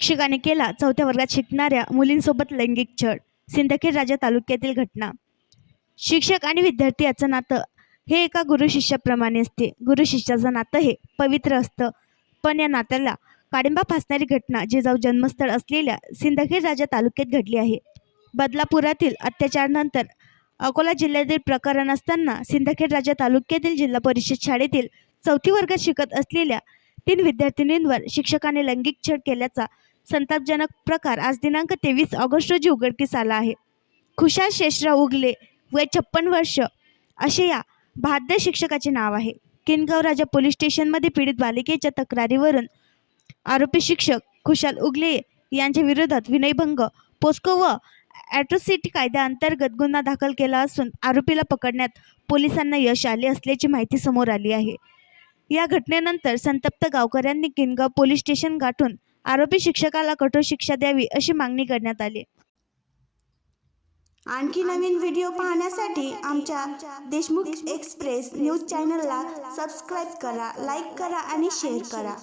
शिक्षकाने केला 4थ्या वर्गात शिकणाऱ्या मुलींसोबत लैंगिक छळ. सिंदखेड राजा तालुक्यातील घटना. शिक्षक आणि विद्यार्थी याचं नातं हे एका गुरु शिष्याप्रमाणे असते. गुरु शिष्याचं नातं हे पवित्र असतं, पण या नात्याला काळिंबा फासणारी घटना जिजाऊ जन्मस्थळ असलेल्या सिंदखेड राजा तालुक्यात घडली आहे. बदलापुरातील अत्याचारानंतर अकोला जिल्ह्यातील प्रकरण असताना सिंदखेड राजा तालुक्यातील जिल्हा परिषद शाळेतील 4थी वर्गात शिकत असलेल्या 3 विद्यार्थिनींवर शिक्षकाने लैंगिक छळ केल्याचा संतापजनक प्रकार आज दिनांक 23 ऑगस्ट रोजी उघडकीस आला आहे. खुशाल शेषराव उगले वय 56 वर्ष असे या बहाद्दर शिक्षकाचे नाव आहे. किनगाव राजा पोलीस स्टेशनमध्ये पीडित बालिकेच्या तक्रारीवरून आरोपी शिक्षक खुशाल उगले यांच्या विरोधात विनयभंग, पोस्को व ॲट्रॉसिटी कायद्याअंतर्गत गुन्हा दाखल केला असून आरोपीला पकडण्यात पोलिसांना यश आले असल्याची माहिती समोर आली आहे. या घटनेनंतर संतप्त गावकऱ्यांनी किनगाव पोलीस स्टेशन गाठून आरोपी शिक्षकाला कठोर शिक्षा द्यावी अशी मागणी करण्यात आली. आणखी नवीन व्हिडिओ पाहण्यासाठी आमच्या देशमुख एक्सप्रेस न्यूज चॅनलला सबस्क्राईब करा, लाईक करा आणि शेअर करा.